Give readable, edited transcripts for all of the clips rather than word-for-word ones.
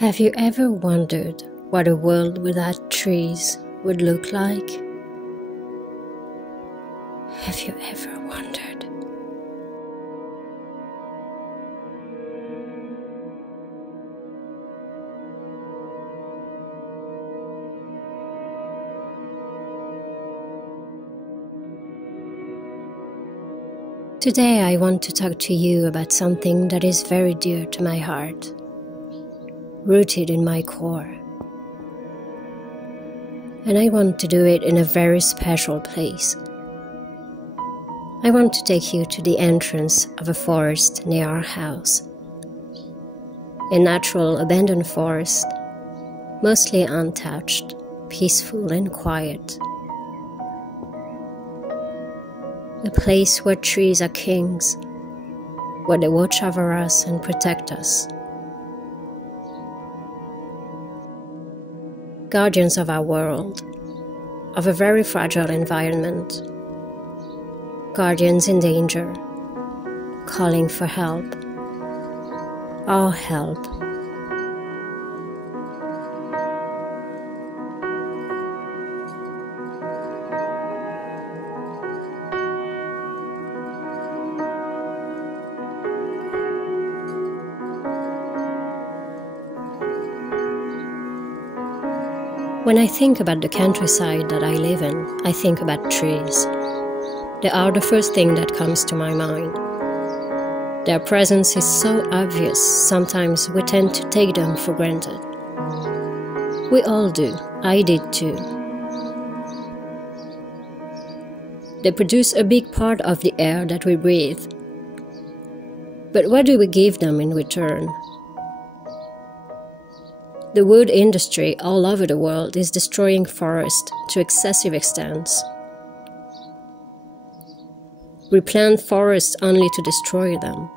Have you ever wondered what a world without trees would look like? Have you ever wondered? Today I want to talk to you about something that is very dear to my heart, rooted in my core. And I want to do it in a very special place. I want to take you to the entrance of a forest near our house. A natural abandoned forest, mostly untouched, peaceful and quiet. A place where trees are kings, where they watch over us and protect us. Guardians of our world, of a very fragile environment. Guardians in danger, calling for help. Our help. When I think about the countryside that I live in, I think about trees. They are the first thing that comes to my mind. Their presence is so obvious, sometimes we tend to take them for granted. We all do, I did too. They produce a big part of the air that we breathe. But what do we give them in return? The wood industry all over the world is destroying forests to excessive extents. We plant forests only to destroy them.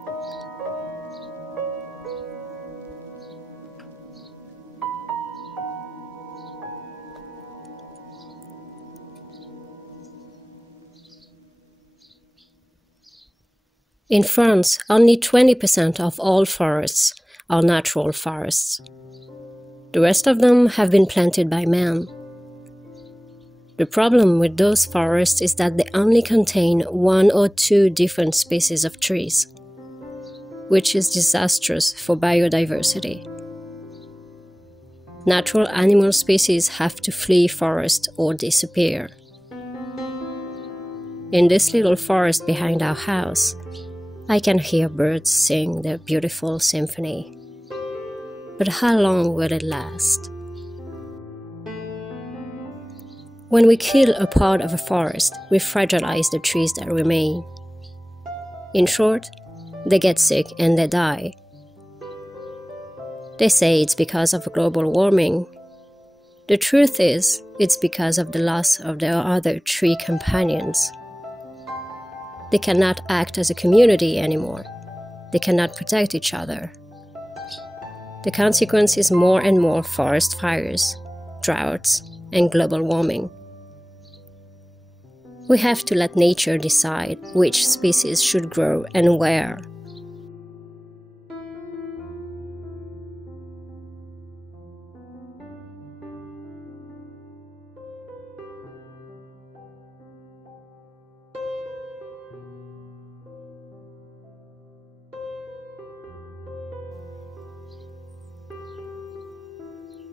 In France, only 20% of all forests are natural forests. The rest of them have been planted by man. The problem with those forests is that they only contain 1 or 2 different species of trees, which is disastrous for biodiversity. Natural animal species have to flee forest or disappear. In this little forest behind our house, I can hear birds sing their beautiful symphony. But how long will it last? When we kill a part of a forest, we fragilize the trees that remain. In short, they get sick and they die. They say it's because of global warming. The truth is, it's because of the loss of their other tree companions. They cannot act as a community anymore. They cannot protect each other. The consequence is more and more forest fires, droughts, and global warming. We have to let nature decide which species should grow and where.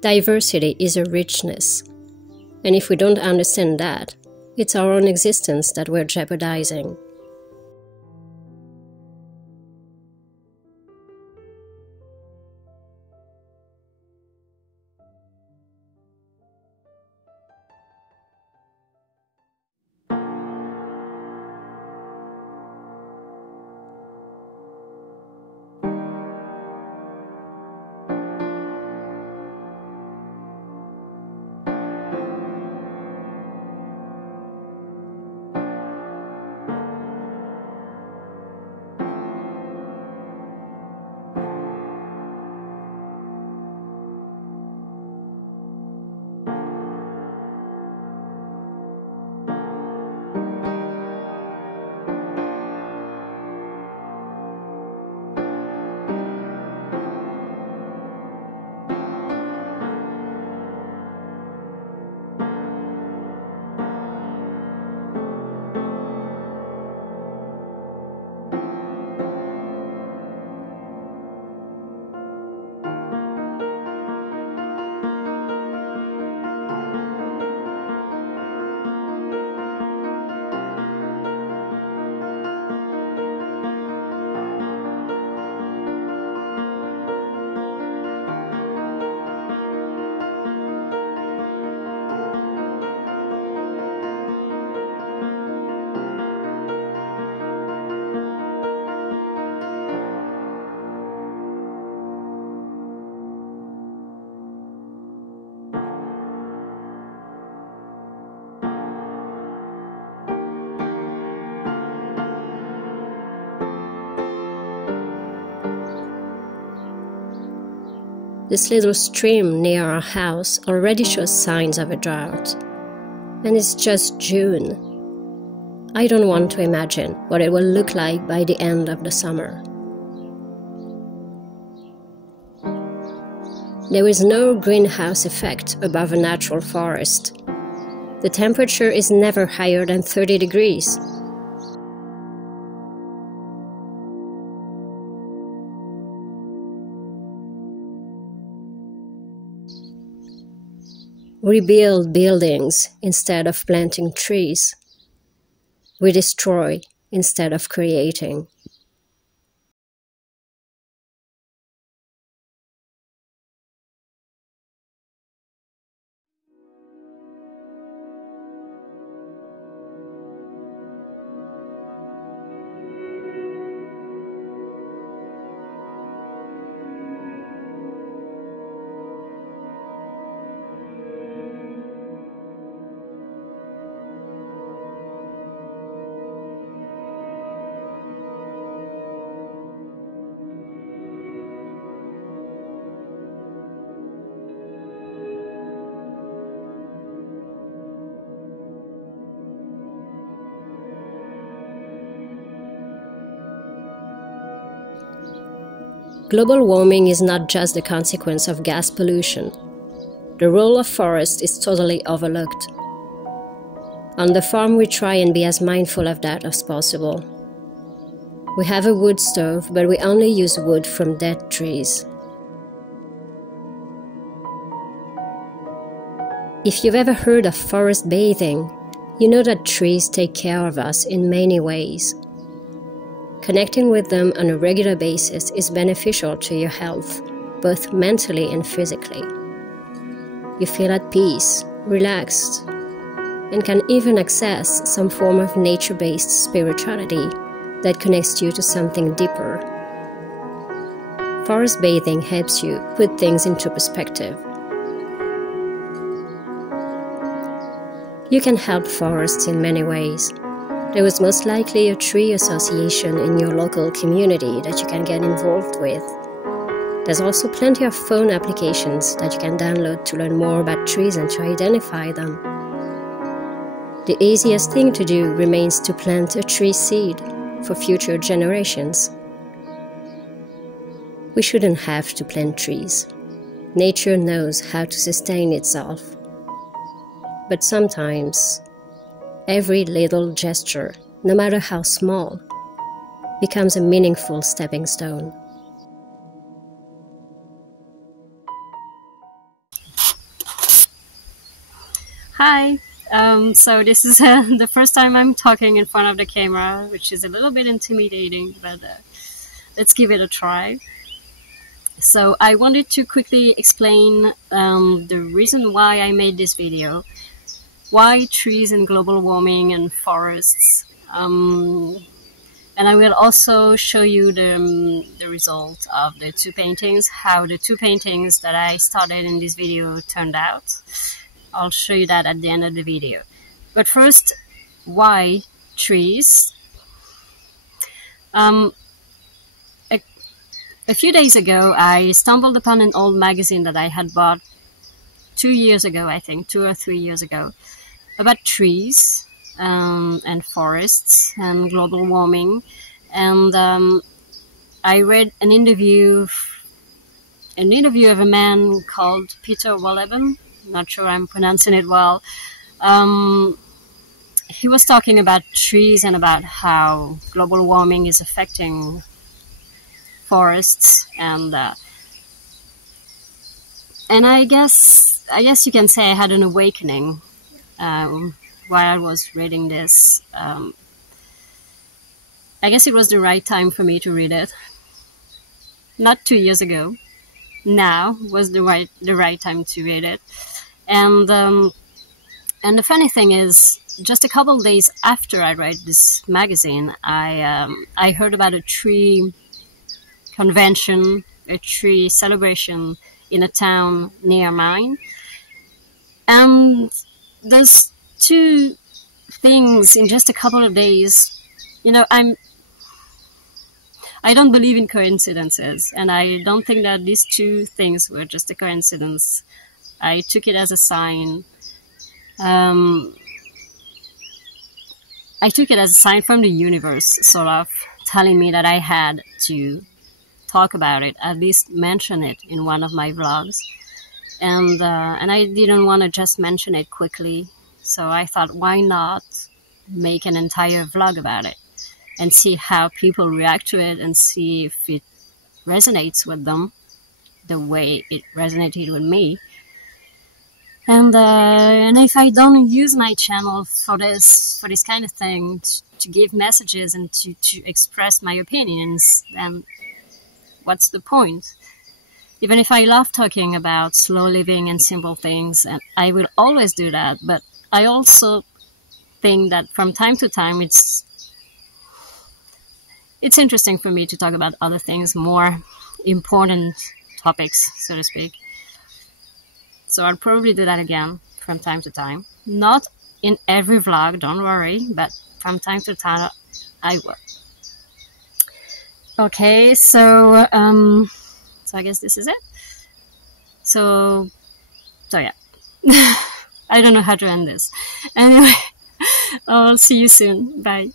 Diversity is a richness, and if we don't understand that, it's our own existence that we're jeopardizing. This little stream near our house already shows signs of a drought. And it's just June. I don't want to imagine what it will look like by the end of the summer. There is no greenhouse effect above a natural forest. The temperature is never higher than 30 degrees. We build buildings instead of planting trees. We destroy instead of creating. Global warming is not just the consequence of gas pollution. The role of forests is totally overlooked. On the farm, we try and be as mindful of that as possible. We have a wood stove, but we only use wood from dead trees. If you've ever heard of forest bathing, you know that trees take care of us in many ways. Connecting with them on a regular basis is beneficial to your health, both mentally and physically. You feel at peace, relaxed, and can even access some form of nature-based spirituality that connects you to something deeper. Forest bathing helps you put things into perspective. You can help forests in many ways. There is most likely a tree association in your local community that you can get involved with. There's also plenty of phone applications that you can download to learn more about trees and to identify them. The easiest thing to do remains to plant a tree seed for future generations. We shouldn't have to plant trees. Nature knows how to sustain itself. But sometimes, every little gesture, no matter how small, becomes a meaningful stepping stone. Hi, so this is the first time I'm talking in front of the camera, which is a little bit intimidating, but let's give it a try. So I wanted to quickly explain the reason why I made this video. Why trees and global warming and forests. And I will also show you the result of the two paintings, how the two paintings that I started in this video turned out. I'll show you that at the end of the video. But first, why trees? A few days ago, I stumbled upon an old magazine that I had bought 2 years ago, I think, 2 or 3 years ago, about trees and forests and global warming. And I read an interview of a man called Peter Wolleben. Not sure I'm pronouncing it well. He was talking about trees and about how global warming is affecting forests, and I guess you can say I had an awakening while I was reading this. I guess it was the right time for me to read it. Not 2 years ago. Now was the right time to read it. And the funny thing is, just a couple of days after I read this magazine, I heard about a tree convention, a tree celebration in a town near mine. And those two things in just a couple of days, you know, I don't believe in coincidences, and I don't think that these two things were just a coincidence. I took it as a sign. I took it as a sign from the universe, sort of telling me that I had to talk about it, at least mention it in one of my vlogs. And I didn't want to just mention it quickly, so I thought, why not make an entire vlog about it and see how people react to it and see if it resonates with them the way it resonated with me. And if I don't use my channel for this kind of thing, to give messages and to express my opinions, then what's the point? Even if I love talking about slow living and simple things, and I will always do that, but I also think that from time to time it's interesting for me to talk about other things, more important topics, so to speak. So I'll probably do that again from time to time. Not in every vlog, don't worry, but from time to time I will. Okay, so I guess this is it. So yeah. I don't know how to end this. Anyway, I'll see you soon. Bye.